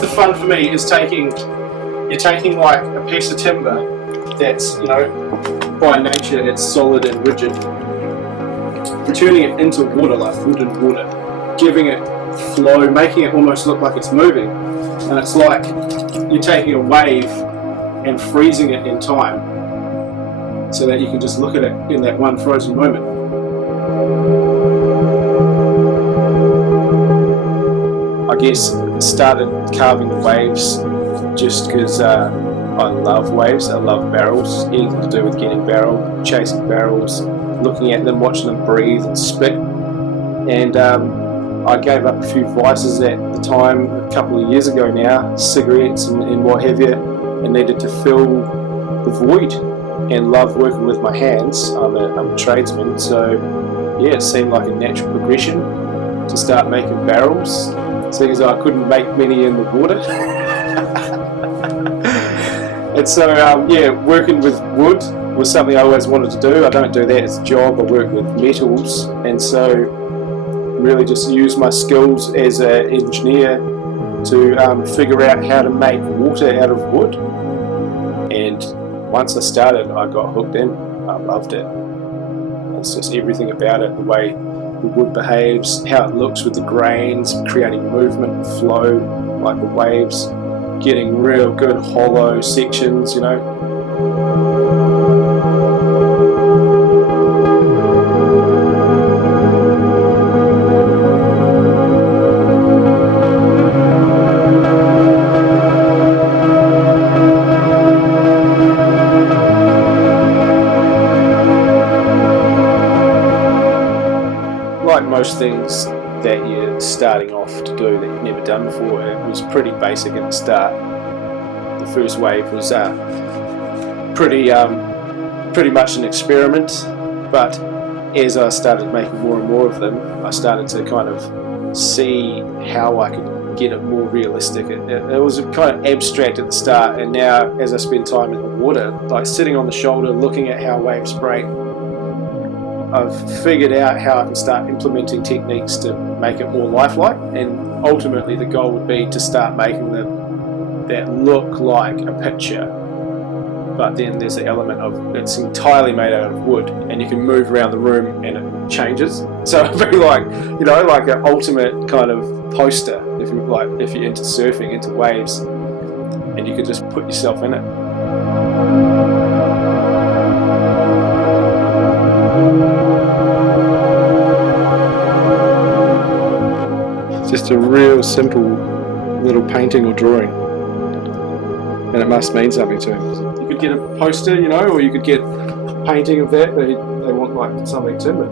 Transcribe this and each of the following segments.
half the fun for me is you're taking like a piece of timber that's, you know, by nature it's solid and rigid, and turning it into water, like wood and water, giving it flow, making it almost look like it's moving. And it's like you're taking a wave and freezing it in time so that you can just look at it in that one frozen moment. I guess started carving waves just because I love waves. I love barrels, anything to do with getting barreled, chasing barrels, looking at them, watching them breathe and spit. And I gave up a few vices at the time, a couple of years ago now, cigarettes and what have you, and needed to fill the void and love working with my hands. I'm a tradesman, so yeah, it seemed like a natural progression to start making barrels, seeing as I couldn't make many in the water. And so yeah, working with wood was something I always wanted to do. I don't do that as a job, I work with metals, and so really just use my skills as an engineer to figure out how to make water out of wood. And once I started, I got hooked in. I loved it. It's just everything about it, the way the wood behaves, how it looks with the grains, creating movement and flow, like the waves, getting real good hollow sections, you know. Like most things that you're starting off to do that you've never done before, it was pretty basic at the start. The first wave was pretty much an experiment, but as I started making more and more of them, I started to kind of see how I could get it more realistic. It was kind of abstract at the start, and now as I spend time in the water, like sitting on the shoulder looking at how waves break, I've figured out how I can start implementing techniques to make it more lifelike, and ultimately the goal would be to start making them that look like a picture, but then there's the element of it's entirely made out of wood and you can move around the room and it changes. So it'd be like, you know, like an ultimate kind of poster if you're into surfing, into waves, and you could just put yourself in it. Just a real simple little painting or drawing, and it must mean something to him. You could get a poster, you know, or you could get a painting of that. They want like something timber.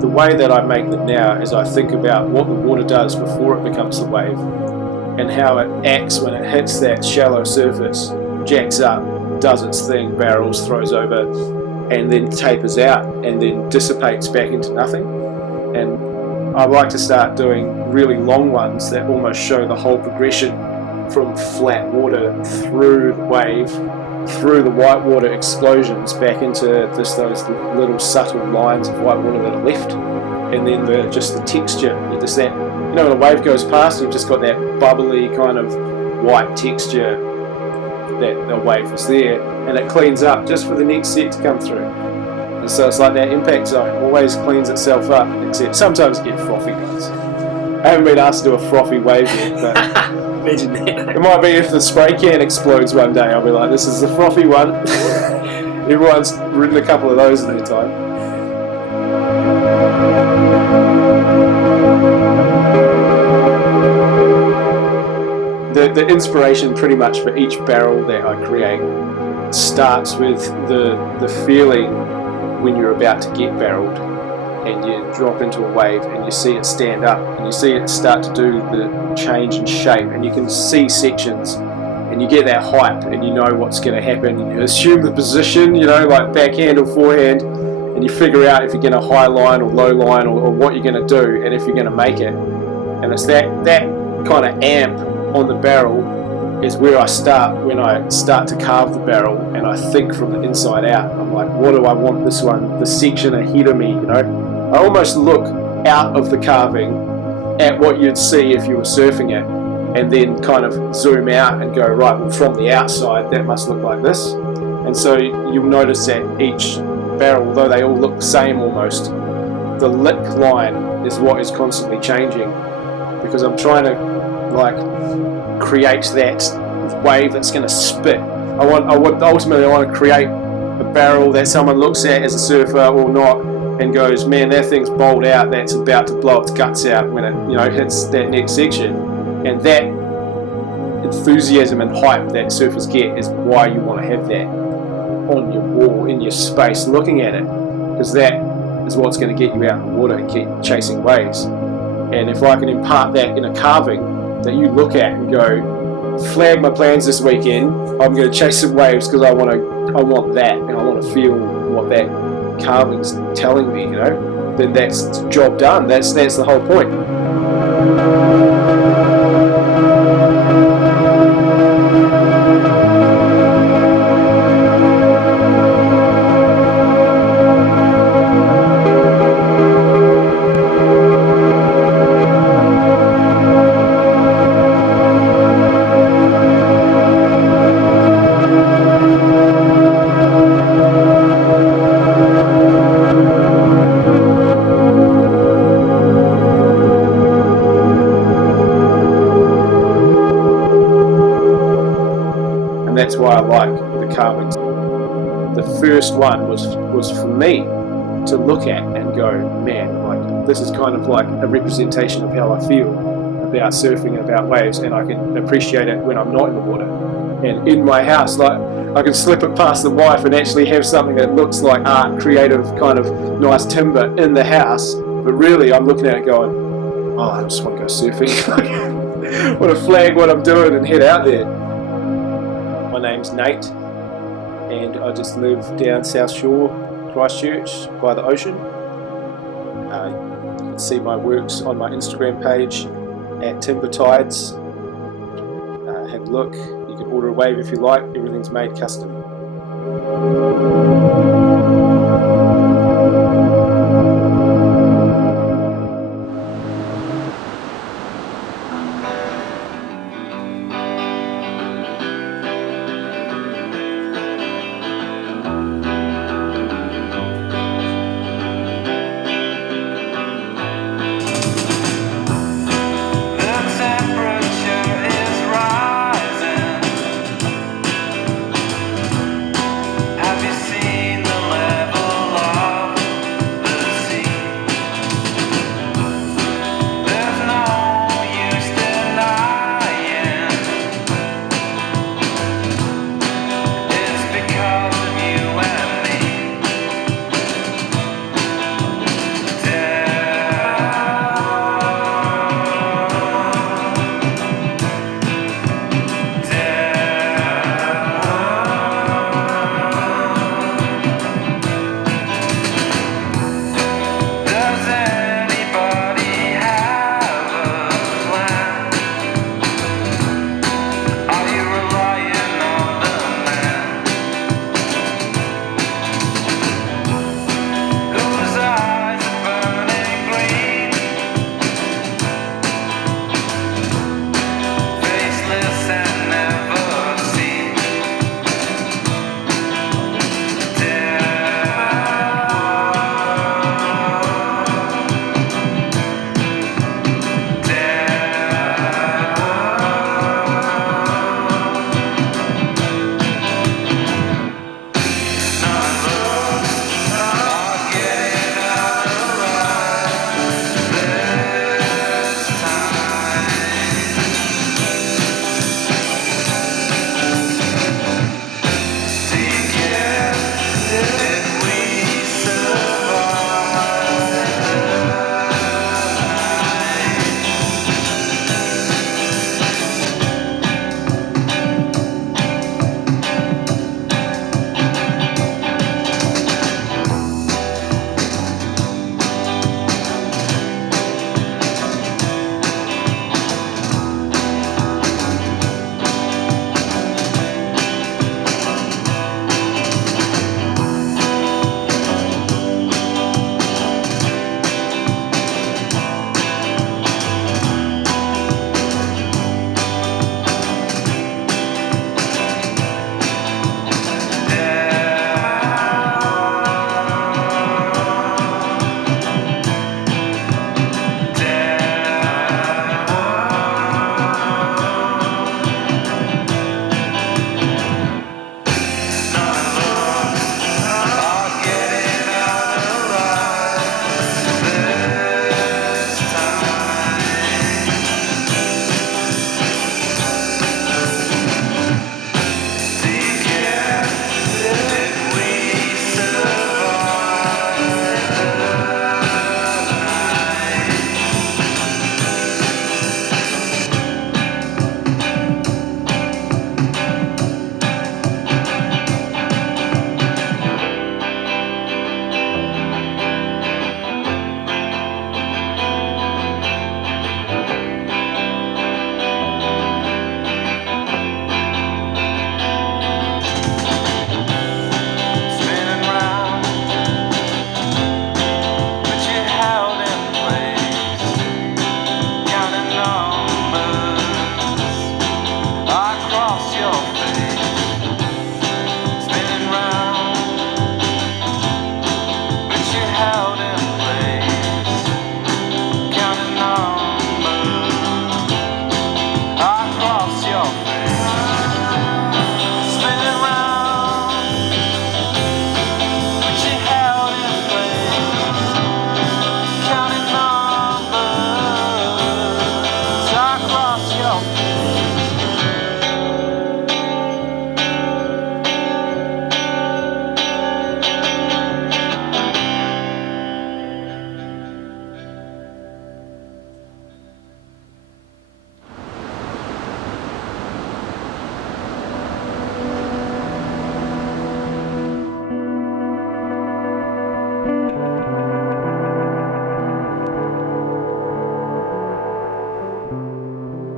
The way that I make them now is I think about what the water does before it becomes the wave, and how it acts when it hits that shallow surface, jacks up, does its thing, barrels, throws over, and then tapers out and then dissipates back into nothing. And I like to start doing really long ones that almost show the whole progression from flat water through the wave, through the white water explosions back into those little subtle lines of white water that are left, and then just the texture. Just that, you know, when a wave goes past, you've just got that bubbly kind of white texture that the wave was there, and it cleans up just for the next set to come through. And so it's like that impact zone always cleans itself up, except sometimes you get frothy ones. I haven't been asked to do a frothy wave yet, but it might be if the spray can explodes one day, I'll be like, this is the frothy one. Everyone's ridden a couple of those in their time. The inspiration pretty much for each barrel that I create starts with the feeling when you're about to get barreled and you drop into a wave and you see it stand up and you see it start to do the change in shape, and you can see sections and you get that hype and you know what's going to happen, and you assume the position, you know, like backhand or forehand, and you figure out if you're going to high line or low line or what you're going to do and if you're going to make it. And it's that kind of amp on the barrel is where I start when I start to carve the barrel, and I think from the inside out. I'm like, what do I want this section ahead of me, you know? I almost look out of the carving at what you'd see if you were surfing it, and then kind of zoom out and go, right, well, from the outside that must look like this. And so you'll notice that each barrel, although they all look the same almost, the lick line is what is constantly changing, because I'm trying to like create that wave that's going to spit. Ultimately I want to create a barrel that someone looks at as a surfer or not and goes, man, that thing's bowled out, that's about to blow its guts out when it hits that next section. And that enthusiasm and hype that surfers get is why you want to have that on your wall, in your space, looking at it, because that is what's going to get you out in the water and keep chasing waves. And if I can impart that in a carving that you look at and go, flag my plans this weekend, I'm going to chase some waves because I want that, and I want to feel what that carving's telling me, then that's the job done. That's the whole point. And that's why I like the carvings. The first one was for me to look at and go, man, like this is kind of like a representation of how I feel about surfing and about waves, and I can appreciate it when I'm not in the water. And in my house, like I can slip it past the wife and actually have something that looks like art, creative, kind of nice timber in the house, but really I'm looking at it going, oh, I just want to go surfing. I want to flag what I'm doing and head out there. My name's Nate, and I just live down South Shore, Christchurch, by the ocean. You can see my works on my Instagram page at Timber Tides. Have a look. You can order a wave if you like. Everything's made custom. Have you seen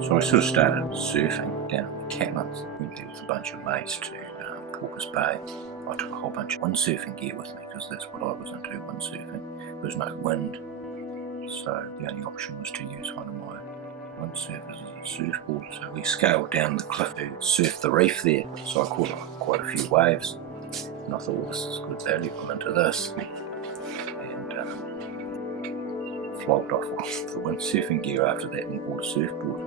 So I sort of started surfing down in the Catlins. Went there with a bunch of mates to Porpoise Bay. I took a whole bunch of windsurfing gear with me because that's what I was into, windsurfing. There was no wind, so the only option was to use one of my windsurfers as a surfboard. So we scaled down the cliff to surf the reef there. So I caught quite a few waves, and I thought, well, this is good value, I'm into this. And flogged off the windsurfing gear after that and bought a surfboard.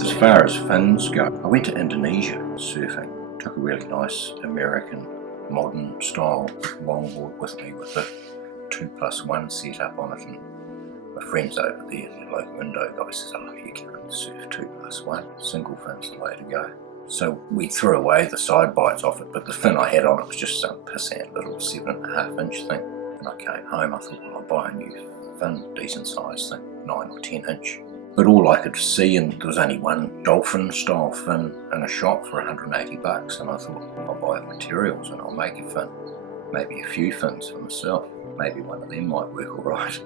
As far as fins go, I went to Indonesia surfing. Took a really nice American modern style longboard with me with a 2+1 setup on it, and my friends over there, the local Indo guy, says, oh, you can't surf 2+1, single fin's the way to go. So we threw away the side bites off it, but the fin I had on it was just some pissant little 7.5 inch thing. And I came home, I thought, well, I'll buy a new fin, decent size thing, 9 or 10 inch. But all I could see, and there was only one dolphin style fin in a shop for $180, and I thought, I'll buy the materials and I'll make a fin. Maybe a few fins for myself. Maybe one of them might work alright.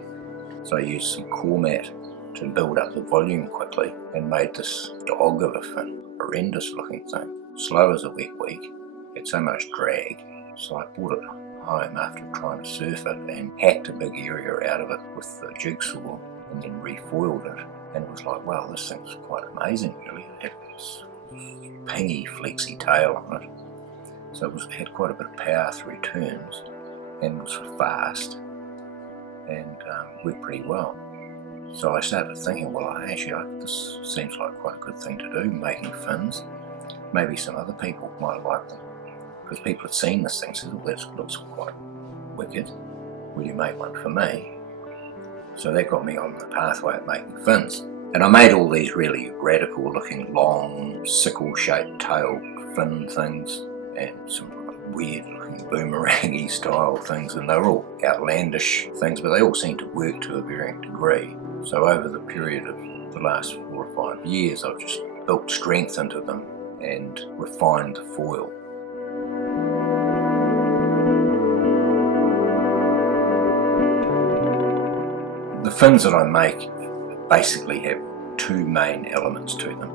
So I used some core mat to build up the volume quickly and made this dog of a fin. Horrendous looking thing. Slow as a wet week. Had so much drag. So I brought it home after trying to surf it and hacked a big area out of it with the jigsaw and then refoiled it. And it was like, wow, this thing's quite amazing really. It had this pingy, flexy tail on it. So it had quite a bit of power through turns and was fast and worked pretty well. So I started thinking, well, this seems like quite a good thing to do, making fins. Maybe some other people might like them. Because people had seen this thing and said, oh, that looks quite wicked. Will you make one for me? So that got me on the pathway of making fins. And I made all these really radical looking, long, sickle-shaped tailed fin things and some weird looking boomerang-y style things, and they were all outlandish things, but they all seemed to work to a varying degree. So over the period of the last 4 or 5 years, I've just built strength into them and refined the foil. The fins that I make basically have 2 main elements to them.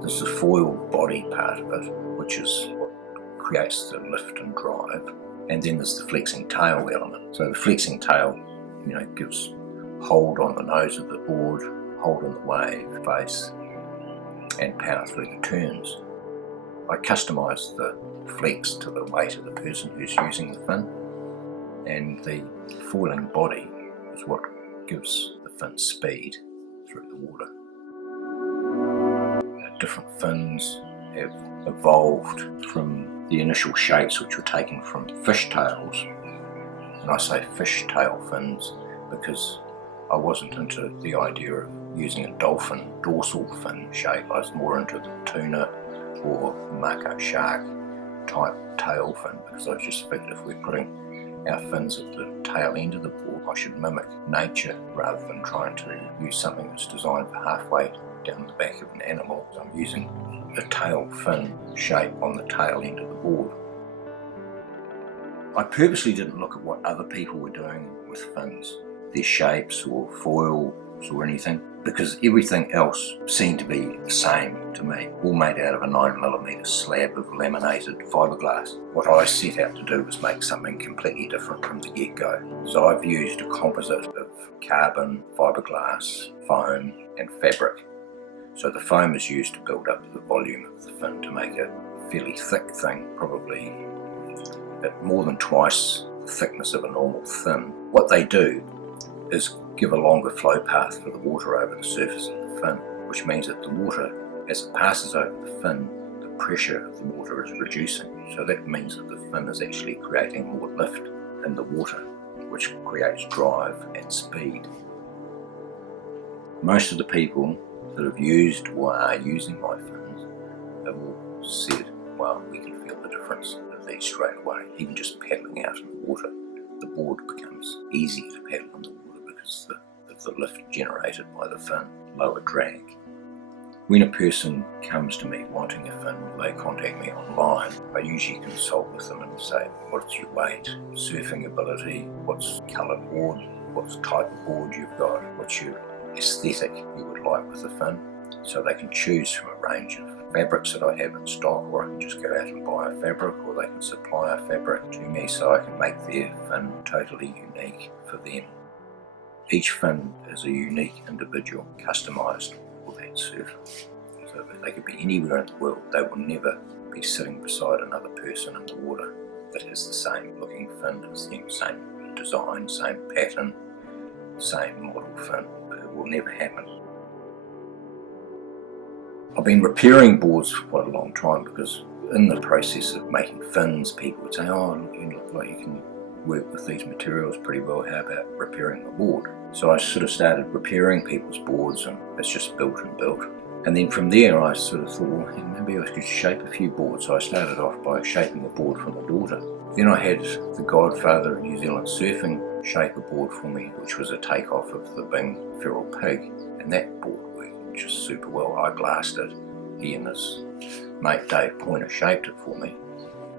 There's the foil body part of it, which is what creates the lift and drive, and then there's the flexing tail element. So the flexing tail, gives hold on the nose of the board, hold on the wave face, and power through the turns. I customise the flex to the weight of the person who's using the fin, and the foiling body is what gives the fin speed through the water. Different fins have evolved from the initial shapes which were taken from fish tails, and I say fish tail fins because I wasn't into the idea of using a dolphin dorsal fin shape. I was more into the tuna or mako shark type tail fin, because I just figured if we're putting our fins at the tail end of the board, I should mimic nature rather than trying to use something that's designed for halfway down the back of an animal. So I'm using a tail fin shape on the tail end of the board. I purposely didn't look at what other people were doing with fins, their shapes or foils or anything, because everything else seemed to be the same to me, all made out of a 9mm slab of laminated fiberglass. What I set out to do was make something completely different from the get-go. So I've used a composite of carbon, fiberglass, foam and fabric. So the foam is used to build up the volume of the fin to make a fairly thick thing, probably at more than twice the thickness of a normal fin. What they do is give a longer flow path for the water over the surface of the fin, which means that the water, as it passes over the fin, the pressure of the water is reducing. So that means that the fin is actually creating more lift in the water, which creates drive and speed. Most of the people that have used or are using my fins have all said, well, we can feel the difference of these straight away. Even just paddling out in the water, the board becomes easier to paddle in the water because of the lift generated by the fin, lower drag. When a person comes to me wanting a fin, or they contact me online, I usually consult with them and say, what's your weight, surfing ability, what's coloured board, what's type of board you've got, what's your aesthetic you would like with the fin, so they can choose from a range of fabrics that I have in stock, or I can just go out and buy a fabric, or they can supply a fabric to me so I can make their fin totally unique for them. Each fin is a unique individual, customised for that surfer. So they could be anywhere in the world, they will never be sitting beside another person in the water that has the same looking fin as them, same design, same pattern, same model fin. It will never happen. I've been repairing boards for quite a long time, because in the process of making fins, people would say, oh, you look like you can work with these materials pretty well, how about repairing the board? So I sort of started repairing people's boards, and it's just built and built. And then from there I sort of thought, well, hey, maybe I could shape a few boards. So I started off by shaping a board for my daughter. Then I had the godfather of New Zealand surfing shape a board for me, which was a takeoff of the Bing Feral Pig, and that board worked just super well. I glassed it. He and his mate Dave Pointer shaped it for me.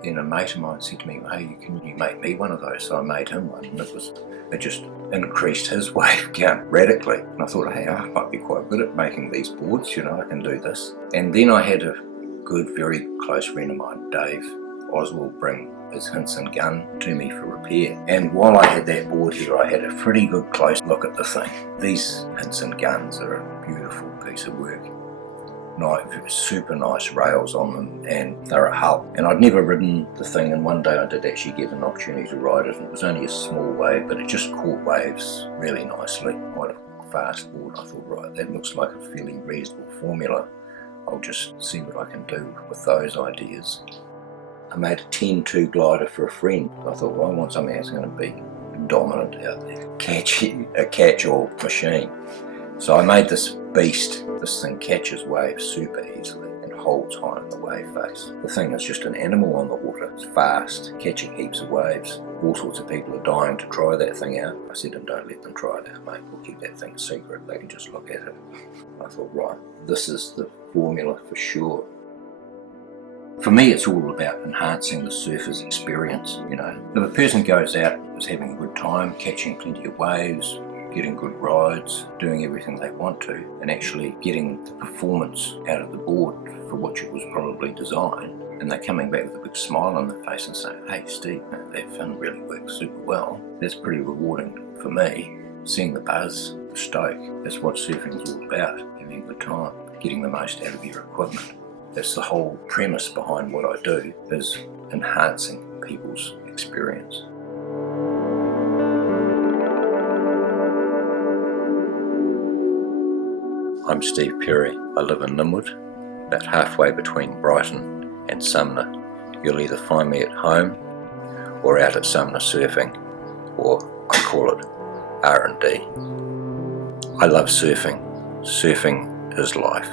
Then a mate of mine said to me, hey, can you make me one of those? So I made him one, and it just increased his wave count radically. And I thought, hey, I might be quite good at making these boards, I can do this. And then I had a good, very close friend of mine, Dave Oswald, bring his Hinson gun to me for repair. And while I had that board here, I had a pretty good close look at the thing. These Hinson guns are a beautiful piece of work. Super nice rails on them, and they're a hull. And I'd never ridden the thing, and one day I did actually get an opportunity to ride it, and it was only a small wave, but it just caught waves really nicely. Quite a fast board. I thought, right, that looks like a fairly reasonable formula. I'll just see what I can do with those ideas. I made a 10-2 glider for a friend. I thought, well, I want something that's going to be dominant out there, a catch-all machine. So I made this beast. This thing catches waves super easily and holds high in the wave face. The thing is just an animal on the water. It's fast, catching heaps of waves. All sorts of people are dying to try that thing out. I said to them, don't let them try it out, mate. We'll keep that thing secret. They can just look at it. I thought, right, this is the formula for sure. For me, it's all about enhancing the surfer's experience. If a person goes out, is having a good time, catching plenty of waves, getting good rides, doing everything they want to, and actually getting the performance out of the board for which it was probably designed, and they're coming back with a big smile on their face and saying, hey Steve, that fin really works super well. That's pretty rewarding for me. Seeing the buzz, the stoke, that's what surfing is all about, having a good time, getting the most out of your equipment. That's the whole premise behind what I do, is enhancing people's experience. I'm Steve Perry. I live in Linwood, about halfway between Brighton and Sumner. You'll either find me at home or out at Sumner surfing, or I call it R&D. I love surfing. Surfing is life.